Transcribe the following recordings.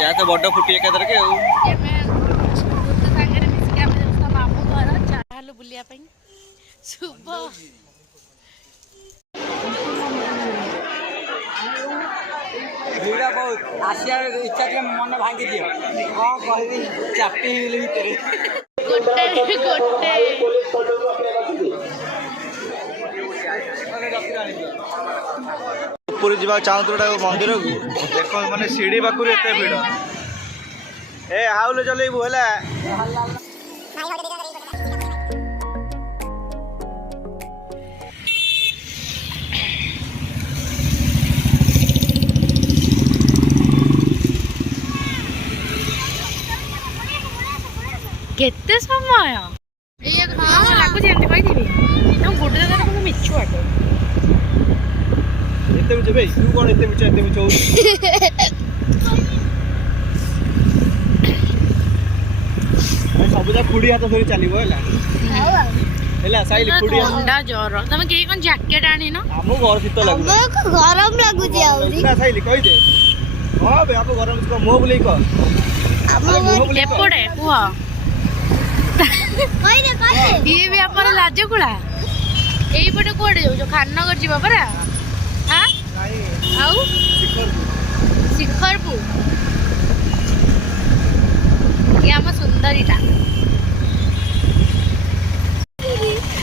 या तो बड़ फुटी एका तरह के शुभ भिड़ा बहुत आसिया इच्छा थे मन भांगी दियो कौन कहबी चापी भितर गोटे गोटे ऊपर जा चाहूँ मंदिर को देख मैंने सीढ़ी पाखु एत भिड़ ए हाउले चलेबू है केते समय लगुच एमती कहीदेवी गुड जगह मिछु अटे एते मिछ बे तू कोन एते मिछ सब जा खुड़ी हाथ धरी चलिबो हैला साइल खुड़ी ठंडा जर तमे के कोन जैकेट आनी न हमो घर शीत लागु हमको गरम लागु जे आउरी ना साइल कहि दे हां बे आप गरम को मुंह बुलाई को एपड़े कुह ये भी आप लाजकुला यही पटे कौटे जाऊ खाननगर जीवा परा हाँ आउ शिखरपुर ये आम सुंदरीटा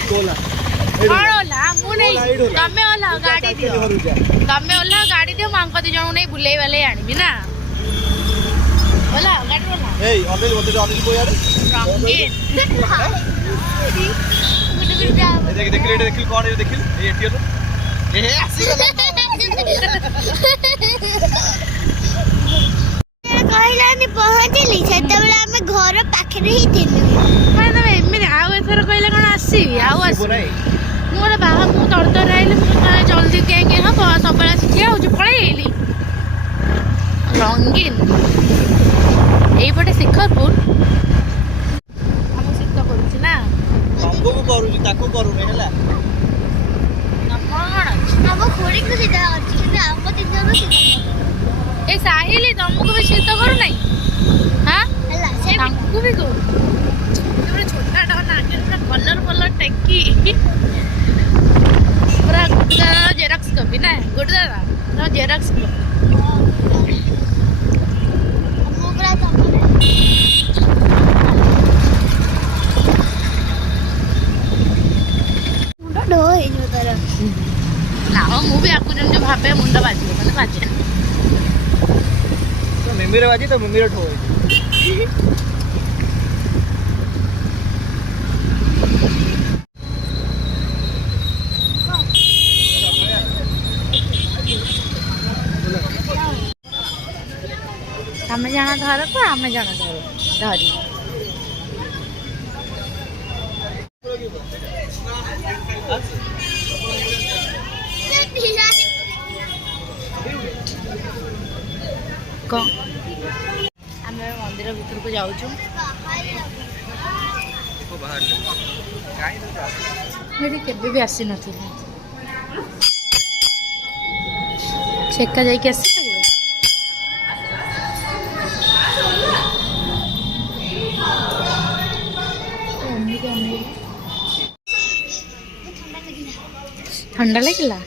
कौन ओला मु नहीं तमे ओला गाड़ी दियो तमे ओला गाड़ी दियो मांको दी जणु नहीं बुलेई वाले आनिबी ना ओला गाड़ी ओला ए अनिल बोते अनिल को यार रंगीन देख देख देख कौन है देख ए एटीएम ए आसी कहलानी पहुंचली सेतबेला हम घर पाखरे ही थिलु माने तमे एमे आउ एथर कहले कोन आसी आउ आसी मोर बाहा मु तड़तर आइले मु जल्दी केंगे हब सबला सिखिया हो पळेली रंगीन एई पटे शिखरपुर हम शीत करूची ना हमको को करूची ताको करूने हैला नमण हम खोड़ी को सीधा अछि कि हम तीन जन सीधा ए साहिली तुमको भी शीत करू नहीं हां हला से तांको भी करू पूरा छोटा डा नाके पूरा कलर टेकी पूरा गुड्डा जेरॉक्स कॉपी ना गुड्डा ना जेरॉक्स मोगरा तो मुंडा ढो हे जो तर ना मु भी आकु जो भाबे मुंडा बाजी माने बाजे तो मेमीरे बाजी तो मेमीरे ठो हमें जाना धर को हमें जाना धर धरी कौन आम मंदिर भीतर को जाऊँ केवे भी आसी न छेका जाइए आसी ठंडा लगिला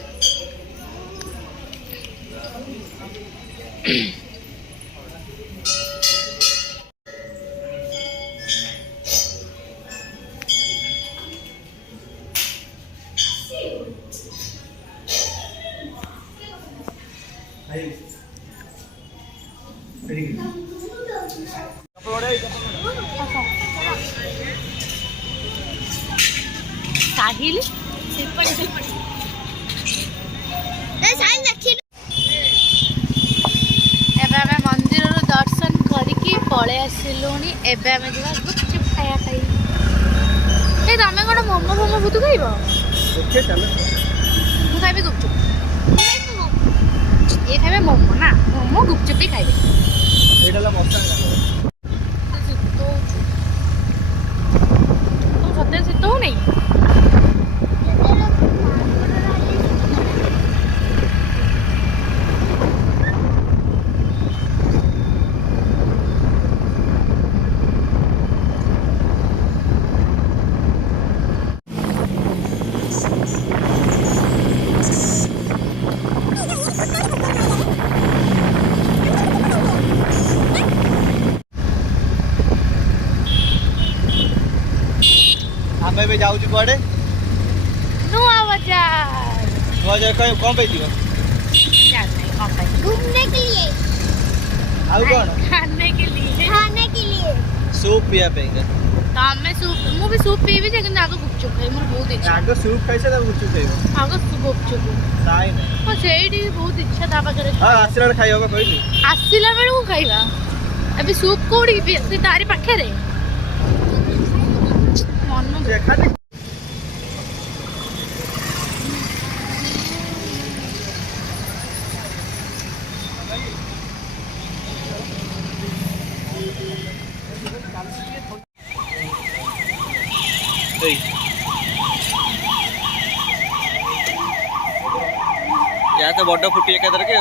साहिल मंदिर दर्शन करके पलि आसलुणी एवं गुपचुप खाया खाई तुम कौन मोमो फोमो भूत खाइब मुझे खाइबी गुपचुप ये खाइबे मोमो ना मोमो गुपचुप भी खाइबे तुम सत्य शीत हो नहीं आम ए जाऊँ कड़े नुआ बाजार कौन पे जीव घूमने के लिए आउ कौन खाने के लिए सूप पिया पे तमें सूप मु भी सूप पीबी जे किंतु आगे गुपचुप खाई मोर बहुत इच्छा आग सूप खाई से गुपचुप खाइब आगे गुपचुप नाई ना हां सेठी बहुत इच्छा था पाखरे हां आसिला खाई होगा कहली आसिला बेलू खाइबा अभी सूप कोड़ी से तारी पाखरे मन देखा दे या तो बड़ फुटी एक के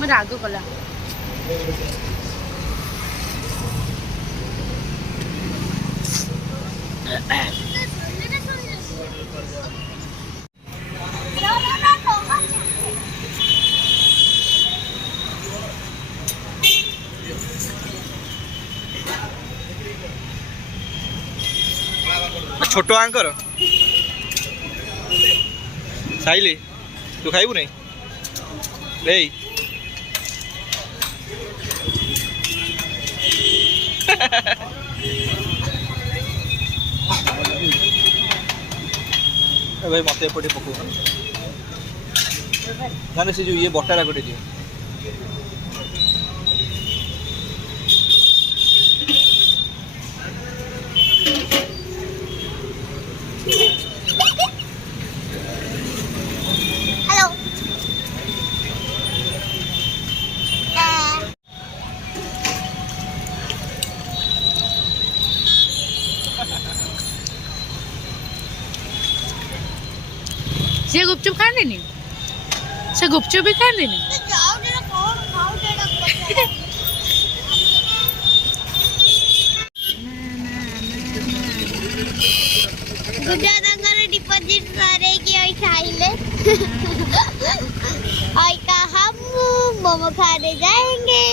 मैं राग कला छोटो आंकर साइली तू खाइबू नहीं ए भाई मत एपटे पकौ ना से जो ये बटारा गोटे दियो हेलो से गुपचुप खाने नहीं से गुपचुप भी खाने नहीं जाओ जरा कौन खाओ जरा गुड्डा दंगर डिपॉजिट सारे की आई खाइले आई का हम मोमो खाने जाएंगे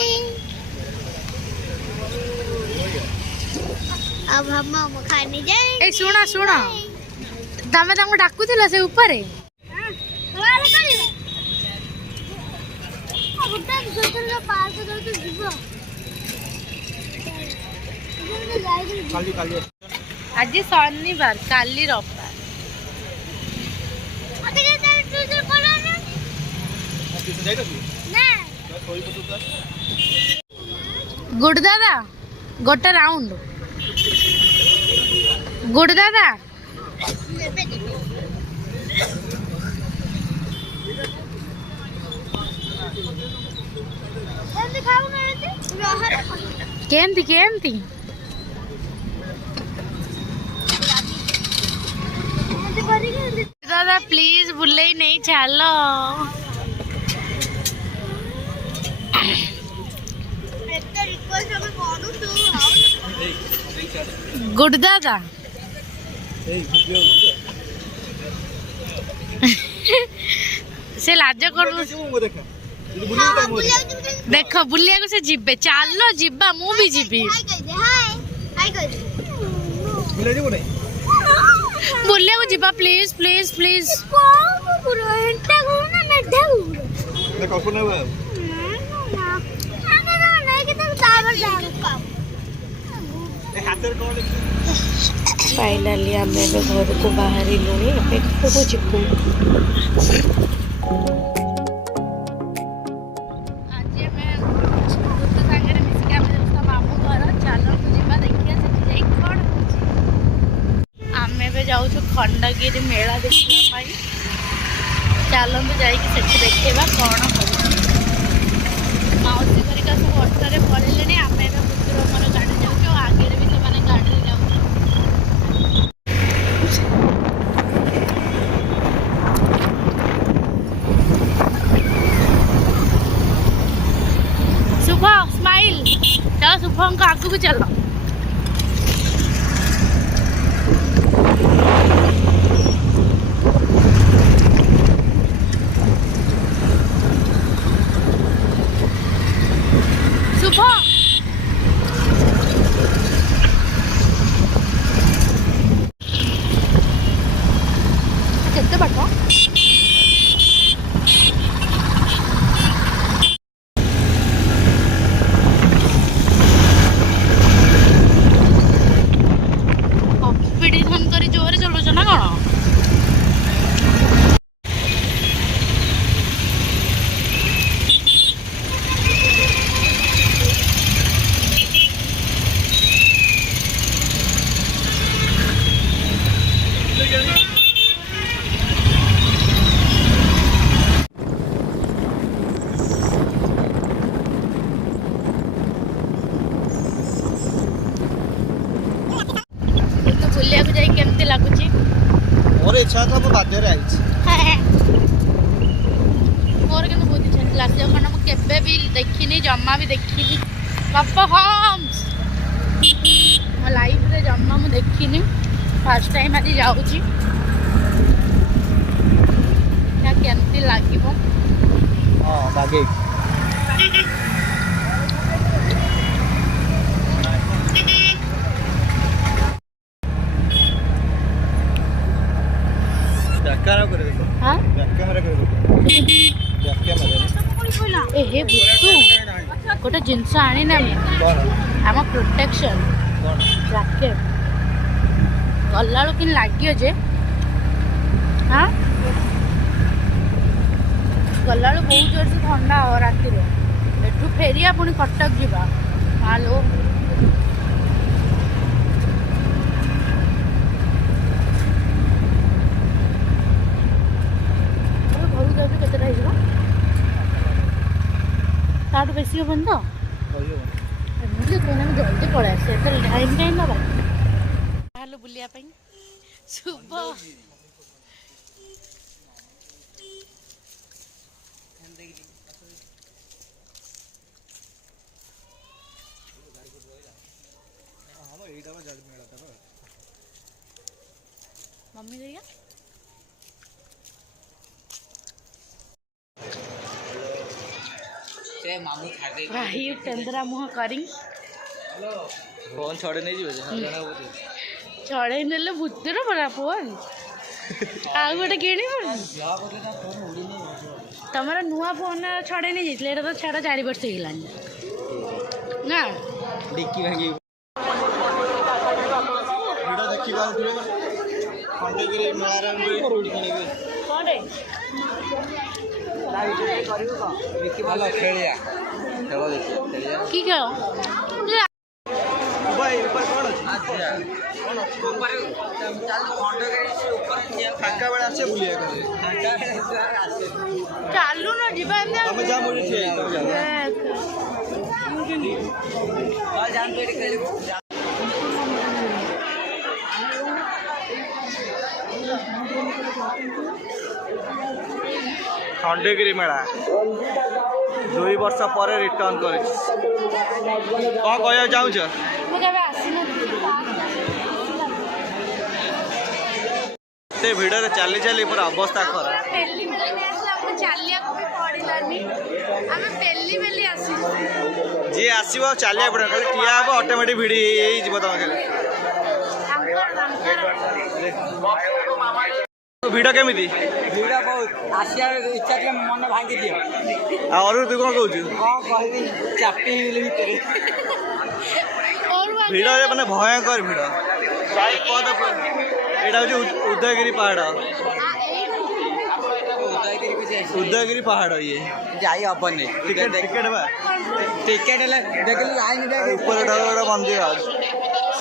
अब हम मोमो खाने जाएंगे ए सुना सुना तमे तमको डाकुथिला से ऊपर है आज शनिवार काली रविवार गुड दादा गोटे राउंड गुड दादा केमती केमती दादा प्लीज बुले नहीं चलो गुड दादा से लाज कर देख बुलिया को से जीबे चलो जीबा मु भी जीबी बुलिया को जीबा प्लीज प्लीज प्लीज फाइनाली आम घर को बाहर लुणी एबे जीवु जाऊँ खंडगिरी मेला देखा चलते जाकि देखा कौन मौसी घरिका सब अटोरे पड़े आम पुत्र मोर गाड़ी जाऊँ आगे भी से गाड़ी जाऊँ शुभ स्माइल आगू चल शुभ केते बाट कॉम्पिटिशन करी जोरे चलुछ ना कौन बुलिया को जाई केमती लागुची मोर इच्छा था बाध्य मोर के बहुत इच्छा थी लास्ट मन मु केबे भी देखिनी जम्मा भी देखिनी बापा होम्स मो लाइफ रे जम्मा मु देखिनी फर्स्ट टाइम आज जाउची क्या केमती लागिबो हां लागे कैमरा करे देखो हां कैमरा करे देखो कैमरा ए हे बुतु गोटे जिनस आनी ना कौन आम प्रोटेक्शन जैकेट गला कि लगे जे हाँ गला बहुत जोर से ठंडा हो राति एठू फेरिया पुणी कटक जावा हालो ताठू बेसी हम तो मुझे जल्दी पड़े आसे टाइम कहीं ना हेलो बुलिया शुभ मम्मी भैया से मामू खादे भाई टेंदरा मुह करी फोन छोड़े नहीं जी छड़े नेले भूतर पड़ा फोन आ गोटे किणी तमर नुआ फोन छड़े नहीं जाइए तो छाड़ा 4 वर्ष होगा ना डिक्की भांगी वीडियो देखि बाउथरे खंडेगिरी महारानी कोडे करियो का विकी वाला खेलिया चलो देखिए खेलिया की खेल भाई ऊपर कौन अछि अच्छा कौन ऊपर चल खंडेगिरी से ऊपर जे फांका बेला से बुलिया करे फांका से आसे चालू ना जीवा हमें जा मुड़ी छे तो जा और जान पेट कर खंडेगिरी मेला 2 वर्ष पर रिटर्न कर कौन कह चाहूच से भिड़ चली चली पूरा अवस्था खराब जी आसो चलिया पड़े खाली ठिया हे ऑटोमेटिक भिड़ हो तुम भिड़ केमी भिड़ा बहुत आसिया इच्छा थे मन भांगी दियो और तू कौन कहू कौन कहबी चापी भितर भिड़ मैंने भयंकर भिड़ यहाँ हूँ उदयगिरी पहाड़ उदयगिरी पहाड़ ये जाई हबनी टिकेट टिकेट टिकेट देखली आई नहीं ऊपर मंदिर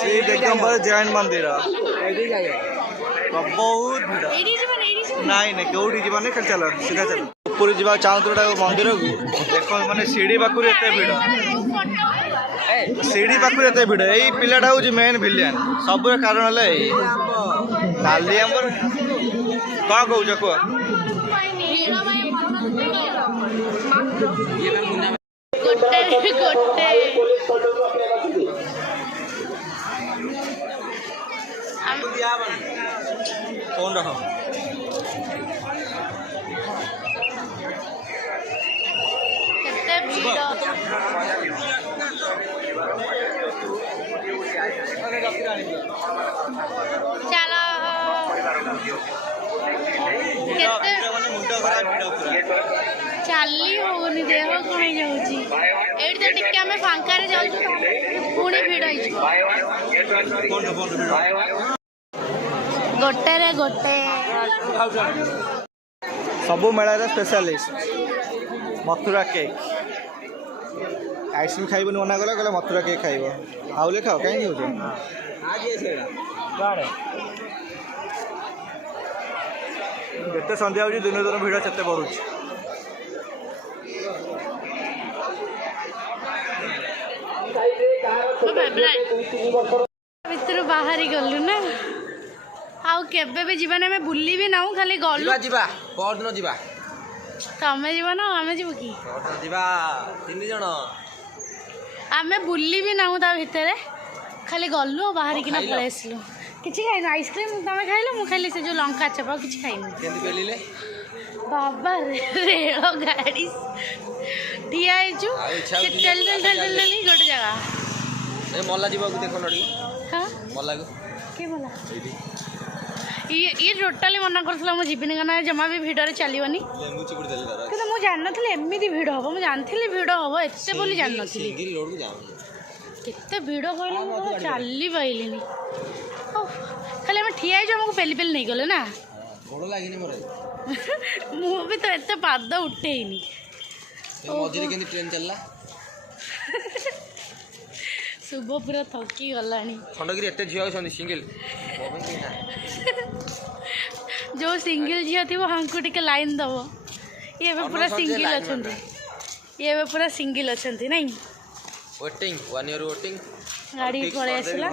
से एकदम बड़े जैन मंदिर बहुत भिड़ नाई ना कौटी जीवन नहीं चल सीधा चल ऊपर जा चाहूँ मंदिर को देख मैंने सीढ़ी पाखु एत भिड़ सीढ़ी पाखु एत भिड़ यही पिलाटा हूँ मेन भिलियन सब कारण है नाली आंबर कौन कौच कह गोटे फोन रख केते भीड़ चलो केते मुंड खराब भिड़ पूरा चाली होनी देह कण जाऊँगी एट तो टिके आम फांका पुणी भिड़ गोटे रे गोटे सब मेलार स्पेशलिस्ट मथुरा केक आइसक्रीम खाइबनी मना कला कहला मथुरा केक खाइब आउले खाओ कहीं जिते सन्ध्या हो दिन दिन भिड़ से बढ़ुच भितर बाहरी गलु ना आउ केबे भी जीवन में बुली भी ना खाली गलु जीवा परदिन जीवा तमें जीव ना आमे जीव कि जीवा 3 जण आमे बुली भी ना ता भितर खाली गलु बाहर किना पळे आसलु किछि खाइ आइसक्रीम तमे खाइलो मु खाइली से जो लंका चपा किछि खाइनी केंदी पेलिले बाबा रेल गाड़ी ठिया आइछु से चल गोटे जगह ए मल्ला जीवा को देखो लड़ी हां मल्ला को के बोला ये टोटाली मना करथला मु जीविनी गाना जमा भी भिडर चलिवनी लेंबू चिपुड़ देली तारा কিন্তু ମୁଁ ଜାଣିନଥିଲି ଏମିତି ଭିଡ଼ ହେବ ମୁଁ ଜାଣିଥିଲି ଭିଡ଼ ହେବ ଏତେ ବୋଲି ଜାଣିନଥିଲି सिंगल लोड को जाम କେତେ ଭିଡ଼ କହିଲେ ମୁଁ ଚାଲି ପାଇଲିନି ଖାଲି ଆମେ ଠିଆ ହେଇଛୁ ଆମକୁ ପେଲି ପେଲି ନେଇଗଲେ ନା गोड़ लागिनी मोर ମୁଁ ବି ତ ଏତେ ପାଦ ଉଠେଇନି मझिरे केंदी ट्रेन चलला शुभ पूरा थकी गलानी खंडगिरी एते झियो छन सिंगल जो सिंगल झियो थी हांकु टिके लाइन दब ये पूरा सिंगल अच्छा ये पूरा सिंगल अच्छा नहीं वेटिंग 1 ईयर वेटिंग गाड़ी पळे आसला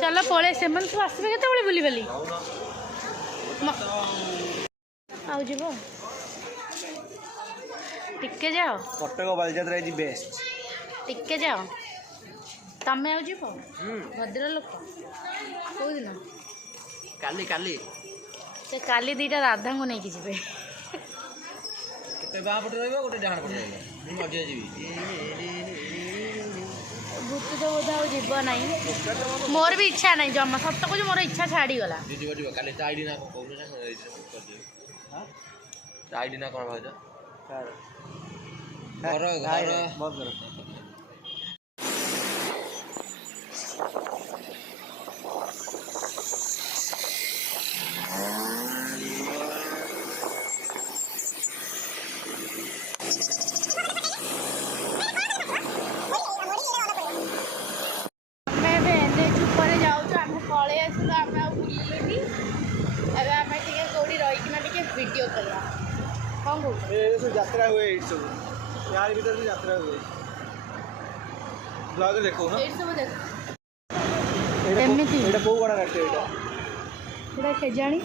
चलो पळे से मन सब आसबे केते बळे बुली बली आउ जीवो टिके जाओ कटक बालजात्रा इज बेस्ट टिके जाओ तमे आउ जीवो भद्र लोक को दिन काली काली से काली दीटा राधा को नहीं जीवे केते बा पट रहबो गोटे डाहण पट रहबो मु मजे जीवी भूत तो बोधा जीव नहीं मोर भी इच्छा नहीं जमा सत को मोर इच्छा छाड़ी गला जीव जीव काली आईडी ना कहू ना कर दियो हां आईडी ना कोन भाज घर घर बहुत घर वीडियो करा कौन कहूँ ये सब यात्रा हुए सब यार भीतर से यात्रा हुए ब्लॉग देखो ना सब देख एमिति एटा को कोना काटे एटा के जानी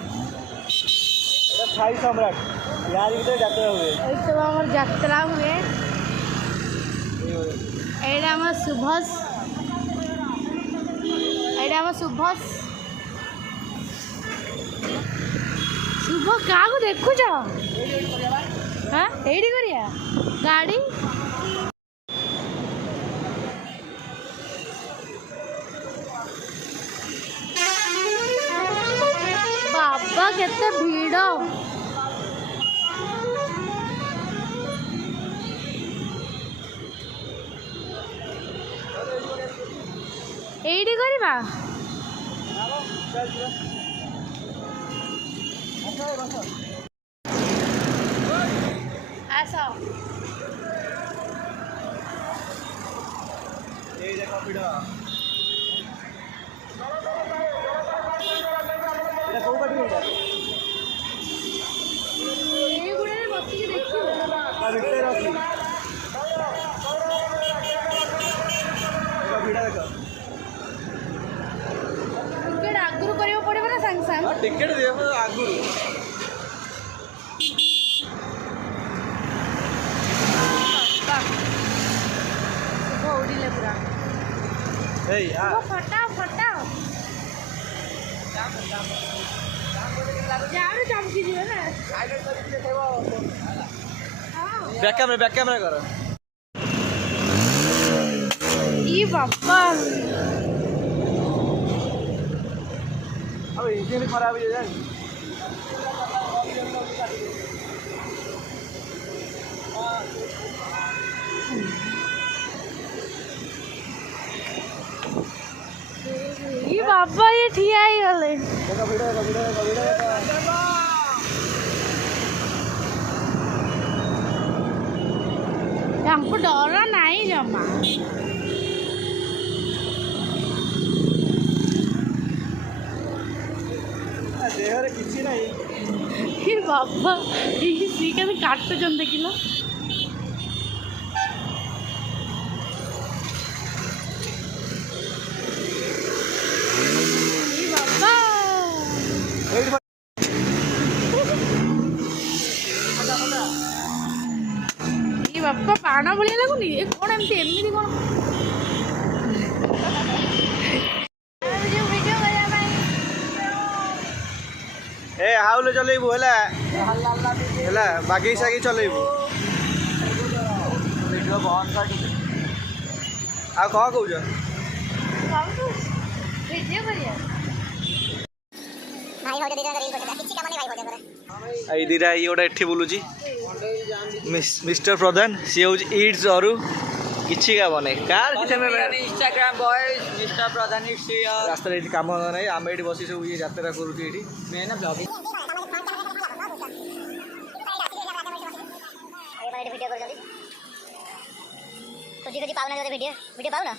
एटा थाई सम्राट यार भीतर यात्रा हुए ए सब हमर यात्रा हुए एटा हम सुभाष एटा हम सुभाष शुभ क्या देखु हाँ एडी करिया गाड़ी बाबा केते भीड़ एडी करिबा आसो ये देखो भिड़ एटा को बाटी एटा ए गुडे बच्ची देखियो आ भितर रखी एटा भिड़ देखो टिकट आगुरु करियो पड़िबो ना संग संग टिकट देबो आगुरु उड़िले पूरा ए यार फटाओ फटाओ ଯାହାର ଚମକି ଯିବ ନା ବ୍ୟାକ୍ କ୍ୟାମେରା କର। ଇ ବାପା ଆଉ ଇଞ୍ଜିନ୍ ଖରାପ ହେଇଯାଏ। ଇ ବାପା ଇଏ ଠିଆ ହେଇଗଲେ। ତାଙ୍କୁ ଡର ନାହିଁ ଜମା। ଦେହରେ କିଛି ନାହିଁ। ଇ ବାପା ସିଏ କେମିତି କାଟୁଛନ୍ତି ଦେଖିଲ। ଇ ବାପା ଇ ବାପା ପାଣ ଭଳିଆ ଲାଗୁନି ଏ କଣ ଏମିତି କଣ ଏ ହାଉଲେ ଚଲେଇବୁ ହେଲା ହେଲା ବାଗେଇ ସାଗେଇ ଚଲେଇବୁ। ଆଉ କଣ କହୁଛ? ଭିଡ଼ିଓ କରିବା ଏଇ ଦିଟା ଇଏ ଗୋଟେ ଏଠି ବୁଲୁଛି ମିଷ୍ଟର ପ୍ରଧାନ ସିଏ ହଉଛି ଇଟ୍ସ ଅରୁ କିଛି କାମ ନାହିଁ କାର କିଛି ଇନଷ୍ଟାଗ୍ରାମ ବୟ ମିଷ୍ଟର ପ୍ରଧାନ ରାସ୍ତାରେ ଏଠି କାମ ନାହିଁ ଆମେ ଏଠି ବସି ସବୁ ଇଏ ଯାତ୍ରା କରୁଛୁ ଏଠି ମେନ୍ ବ୍ଲଗିଂ ଭିଡ଼ିଓ କରୁଛନ୍ତି ଖୋଜି ପାଉନା ଭିଡ଼ିଓ ପାଉନ